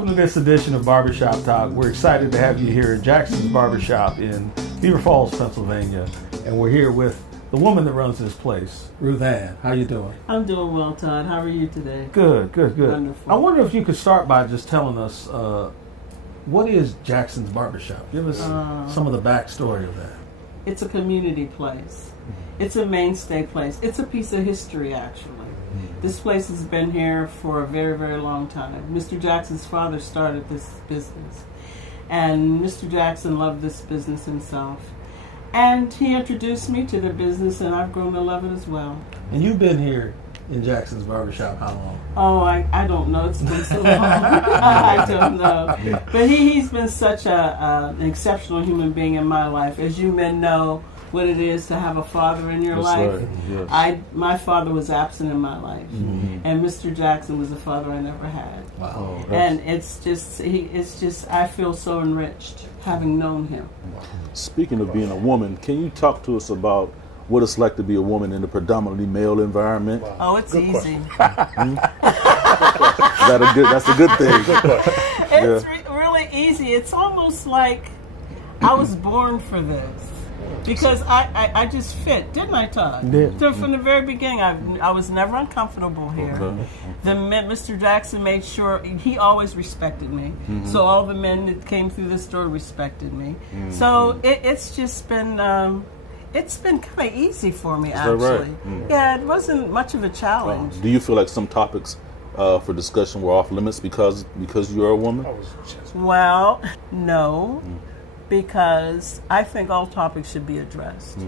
welcome to this edition of Barbershop Talk. We're excited to have you here at Jackson's Barbershop in Beaver Falls, Pennsylvania. And we're here with the woman that runs this place, Ruth Ann. How you doing? I'm doing well, Todd. How are you today? Good. Wonderful. I wonder if you could start by just telling us, what is Jackson's Barbershop? Give us some of the backstory of that. It's a community place. It's a mainstay place. It's a piece of history, actually. This place has been here for a very, very long time. Mr. Jackson's father started this business. And Mr. Jackson loved this business himself. And he introduced me to the business, and I've grown to love it as well. And you've been here in Jackson's Barbershop how long? Oh, I don't know. It's been so long. I don't know. But he's been such an exceptional human being in my life. As you men know what it is to have a father in your life. Right. Yes. My father was absent in my life. And Mr. Jackson was a father I never had. Wow. And it's just I feel so enriched having known him. Speaking of being a woman, can you talk to us about what it's like to be a woman in a predominantly male environment? Wow. Oh, it's easy. That's a good thing. It's really easy. It's almost like I was born for this. Because I just fit, didn't I, Todd? Did. So from the very beginning, I was never uncomfortable here. Okay. Mr. Jackson made sure, he always respected me. So all the men that came through this door respected me. So it's just been, it's been kind of easy for me, actually. That right? Yeah, it wasn't much of a challenge. Do you feel like some topics for discussion were off limits because you're a woman? Well, no. Because I think all topics should be addressed.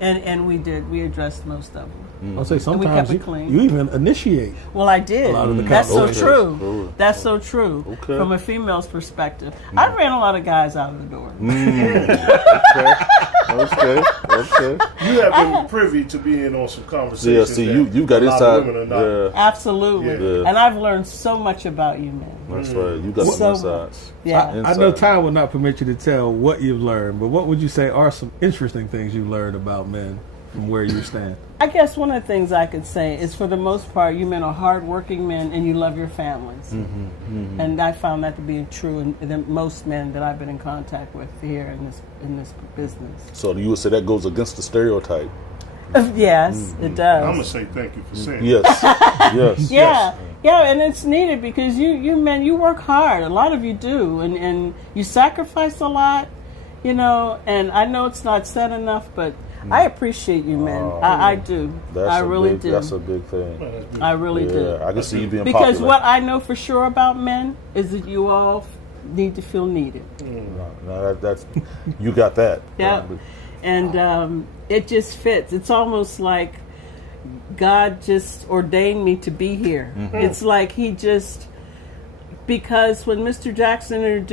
And we did. We addressed most of them. I'll say sometimes we kept it clean. you even initiate. Well, I did. A lot of the That's so conversations. true. That's so true. Okay. From a female's perspective. I ran a lot of guys out of the door. Okay. You have been privy to being on some conversations. Yeah, see, you got a lot inside. of women are not. Absolutely. Yeah. And I've learned so much about you men. That's right. You got So some much. insights. Yeah. I know time will not permit you to tell what you've learned, but what would you say are some interesting things you've learned about men from where you stand? I guess one of the things I could say is, for the most part, you men are hard-working men and you love your families. And I found that to be true in most men that I've been in contact with here in this business. So you would say that goes against the stereotype? Yes, it does. I'm going to say thank you for saying Yes. Yes. Yeah, and it's needed because you men, you work hard. A lot of you do, and you sacrifice a lot, and I know it's not said enough, but I appreciate you men. I do. I really do. That's a big thing. I really do. I can see you being Because popular. what I know for sure about men is that you all need to feel needed. No, that's you got that. Yeah. And it just fits. It's almost like God just ordained me to be here. It's like because when Mr. Jackson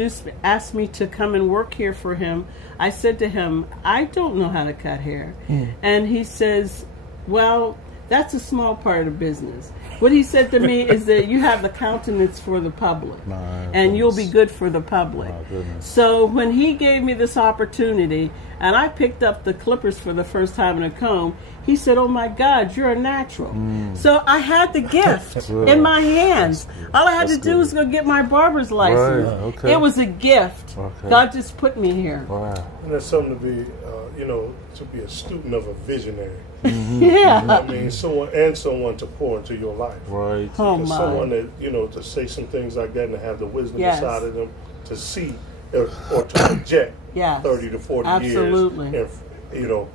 asked me to come and work here for him, I said to him, I don't know how to cut hair. And he says, well, that's a small part of business. What he said to me is that you have the countenance for the public, and you'll be good for the public. So when he gave me this opportunity, and I picked up the clippers for the first time in a comb, he said, oh my God, you're a natural. So I had the gift in my hands. All I had to do was go get my barber's license. Right. Okay. It was a gift. God just put me here. Wow. And that's something to be, to be a student of a visionary. Yeah. I mean, someone to pour into your life. Right. Oh And my. someone that, to say some things like that and to have the wisdom Yes. inside of them to see or to project Yes. 30 to 40 Absolutely. years. And,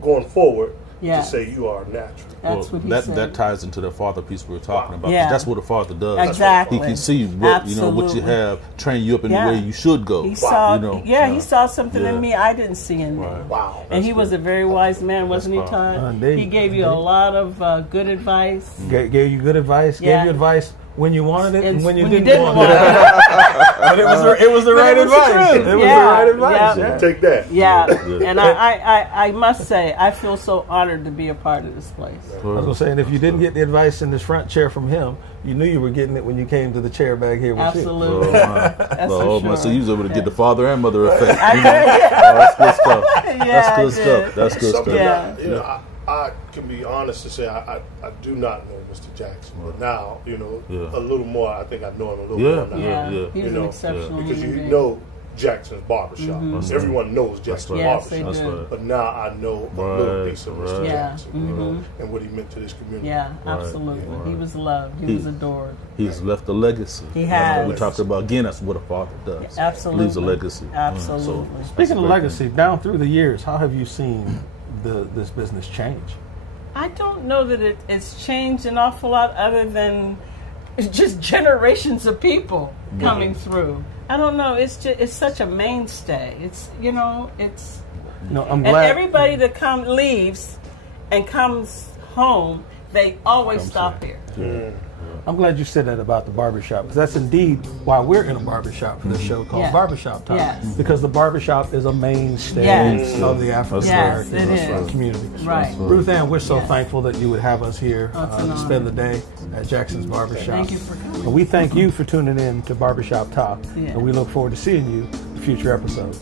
going forward, Yes. to say you are natural. That's what he that said. that ties into the father piece we were talking about. 'Cause Yeah. that's what a father does. Exactly. He can see what Absolutely. you have, train you up in Yeah. the way you should go. He saw, he saw something Yeah. in me I didn't see in me. Right. Wow. And he was a very wise man, wasn't he, That's Todd? indeed. He gave you a lot of good advice. Gave you good advice. Yeah. Gave you advice when you wanted it and when you didn't want want it. it. But it was the right it was advice. true. It was the Yeah. right advice. Yeah. Yeah. Take that. Yeah, and I must say, I feel so honored to be a part of this place. I was gonna say, and if you didn't get the advice in this front chair from him, you knew you were getting it when you came to the chair back here with Absolutely. That's for sure. So you was able to get the father and mother effect. I did. That's good stuff. Yeah, That's good I stuff. did. That's good Something stuff. Yeah. I I can be honest to say I do not know Mr. Jackson, but now a little more. I think I know him a little more now. Yeah, he's an exceptional because human you being. know Jackson's Barbershop. Everyone knows Jackson's Barbershop, Right. but now I know a little piece of Mr. Jackson, and what he meant to this community. Yeah, absolutely. He was loved. He was adored. He's left a legacy. He has. We talked about again. That's what a father does. Absolutely. Leaves a legacy. Absolutely. Speaking of legacy, down through the years, how have you seen this business change? I don't know that it's changed an awful lot other than just generations of people coming through. I don't know. It's such a mainstay. I'm and glad everybody that leaves and comes home, they always stop here. I'm glad you said that about the barbershop, because that's indeed why we're in a barbershop for this show called Barbershop Talk. Yes. Because the barbershop is a mainstay of the African American Yes, community. Right. Ruth Ann, we're so thankful that you would have us here to spend the day at Jackson's Barbershop. Thank you for coming. And we thank you for tuning in to Barbershop Talk, Yeah. and we look forward to seeing you in future episodes.